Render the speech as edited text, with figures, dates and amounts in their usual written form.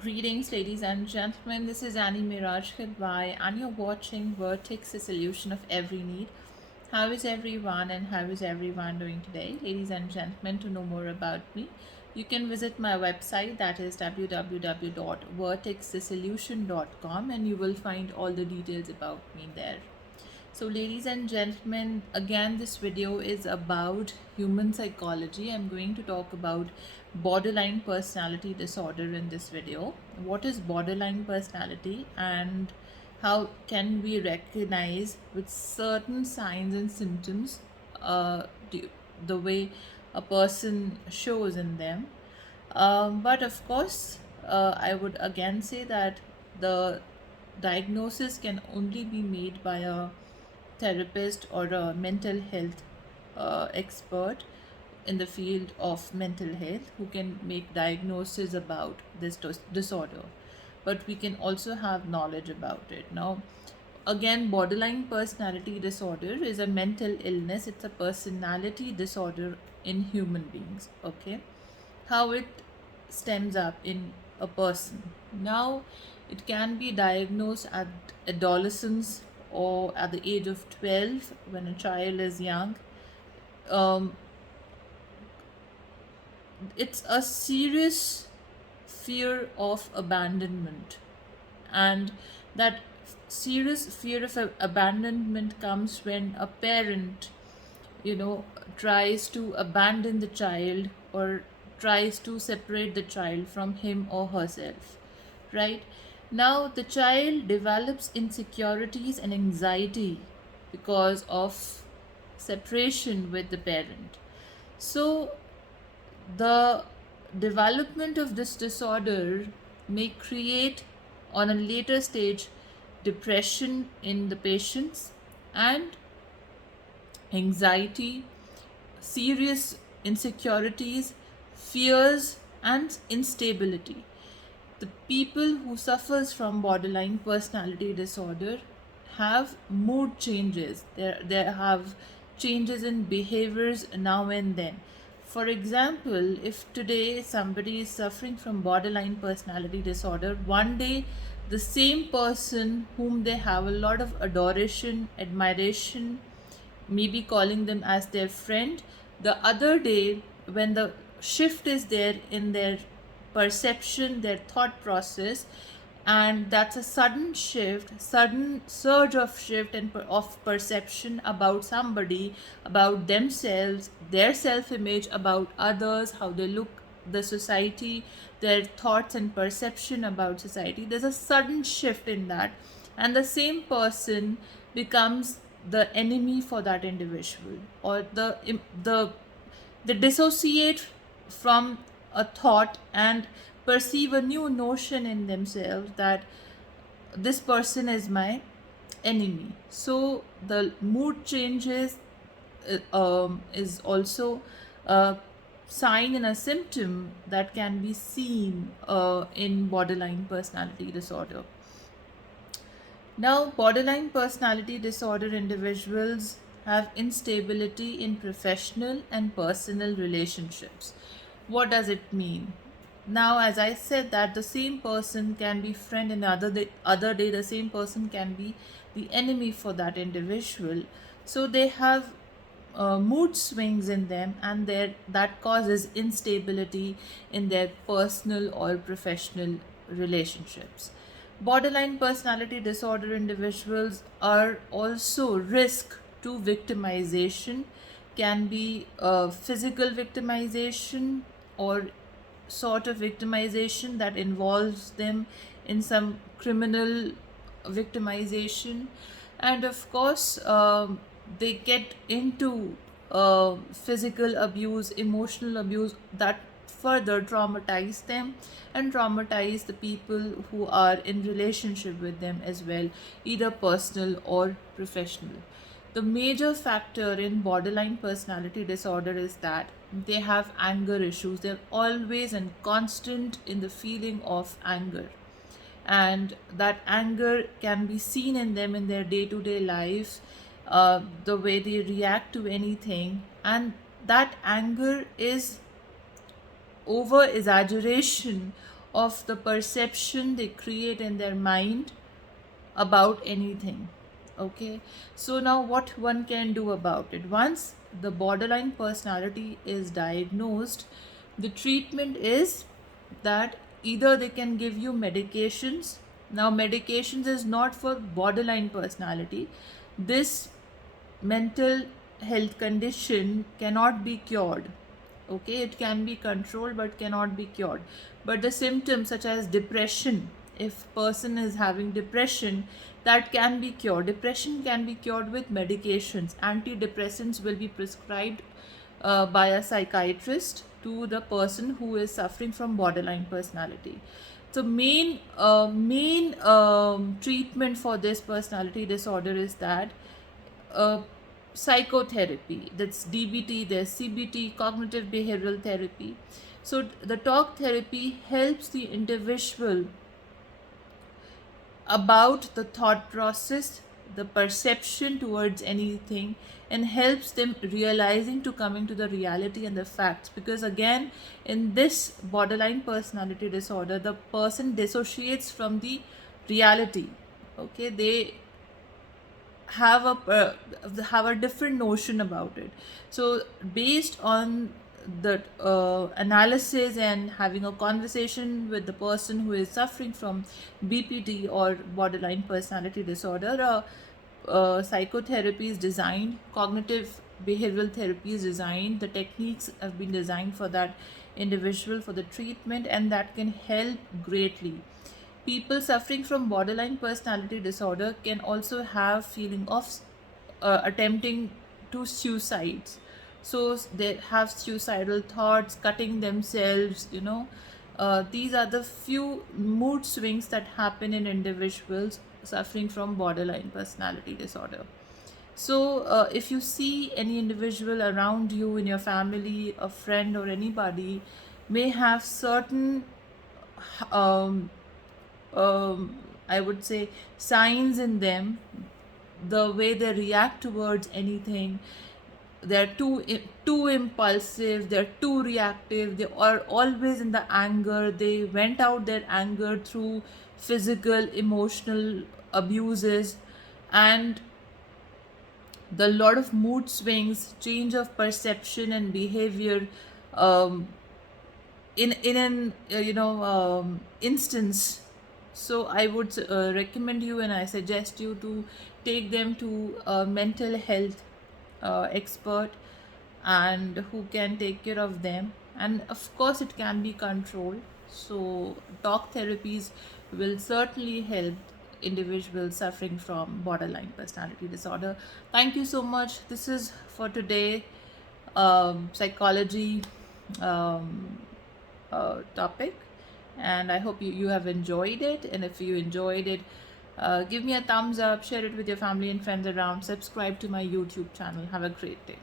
Greetings, ladies and gentlemen. This is Annie Miraj Khidwai, and you're watching Vertex, a solution of every need. How is everyone, and how is everyone doing today? Ladies and gentlemen, to know more about me, you can visit my website, that is www.vertexthesolution.com, and you will find all the details about me there. So, ladies and gentlemen, again, this video is about human psychology. I'm going to talk about borderline personality disorder in this video. What is borderline personality, and how can we recognize with certain signs and symptoms uh, the, the way a person shows in them? But of course, I would again say that the diagnosis can only be made by a therapist or a mental health expert in the field of mental health who can make diagnosis about this disorder, but we can also have knowledge about it. Now, again, borderline personality disorder is a mental illness. It's a personality disorder in human beings. Okay, how it stems up in a person. Now, it can be diagnosed at adolescence or at the age of 12 when a child is young. Um, it's a serious fear of abandonment, and that serious fear of abandonment comes when a parent, tries to abandon the child or tries to separate the child from him or herself, right? Now, the child develops insecurities and anxiety because of separation with the parent. So, the development of this disorder may create, on a later stage, depression in the patients and anxiety, serious insecurities, fears, and instability. The people who suffers from borderline personality disorder have mood changes. They have changes in behaviors now and then. For example, if today somebody is suffering from borderline personality disorder, one day the same person whom they have a lot of adoration, admiration, maybe calling them as their friend, the other day when the shift is there in their perception, their thought process, and that's a sudden shift, sudden surge of shift and of perception about somebody, about themselves, their self image, about others, how they look, the society, their thoughts and perception about society. There's a sudden shift in that, and the same person becomes the enemy for that individual, or they dissociate from a thought and perceive a new notion in themselves that this person is my enemy. So the mood changes is also a sign and a symptom that can be seen in borderline personality disorder. Now, borderline personality disorder individuals have instability in professional and personal relationships. What does it mean? Now, as I said, that the same person can be friend, and other day the same person can be the enemy for that individual. So they have mood swings in them, and that causes instability in their personal or professional relationships. Borderline personality disorder individuals are also risk to victimization, can be physical victimization or sort of victimization that involves them in some criminal victimization, and of course they get into physical abuse, emotional abuse that further traumatize them and traumatize the people who are in relationship with them as well, either personal or professional. The major factor in borderline personality disorder is that they have anger issues. They're always and constant in the feeling of anger, and that anger can be seen in them in their day-to-day life, the way they react to anything, and that anger is over exaggeration of the perception they create in their mind about anything. Okay, so now what one can do about it? Once the borderline personality is diagnosed, the treatment is that either they can give you medications. Now medications is not for borderline personality. This mental health condition cannot be cured. Okay, it can be controlled but cannot be cured. But the symptoms such as depression, if person is having depression, that can be cured. Depression can be cured with medications. Antidepressants will be prescribed by a psychiatrist to the person who is suffering from borderline personality. So main treatment for this personality disorder is that uh, psychotherapy. That's DBT, there's CBT, cognitive behavioral therapy. So the talk therapy helps the individual about the thought process, the perception towards anything, and helps them realizing to coming to the reality and the facts. Because again, in this borderline personality disorder, the person dissociates from the reality. Okay, they have a different notion about it. So based on the analysis and having a conversation with the person who is suffering from BPD or borderline personality disorder, psychotherapy is designed, cognitive behavioral therapy is designed, the techniques have been designed for that individual for the treatment, and that can help greatly. People suffering from borderline personality disorder can also have feeling of attempting to suicides. So they have suicidal thoughts, cutting themselves, these are the few mood swings that happen in individuals suffering from borderline personality disorder. So if you see any individual around you in your family, a friend or anybody may have certain um, I would say signs in them, the way they react towards anything, they're too impulsive, they're too reactive, they are always in the anger, they vent out their anger through physical emotional abuses, and the lot of mood swings, change of perception and behavior, um, in an instance. So I would recommend you and I suggest you to take them to a mental health expert, and who can take care of them, and of course it can be controlled. So talk therapies will certainly help individuals suffering from borderline personality disorder. Thank you so much. This is for today, psychology um, topic, and I hope you have enjoyed it. And if you enjoyed it, give me a thumbs up, share it with your family and friends around, subscribe to my YouTube channel. Have a great day.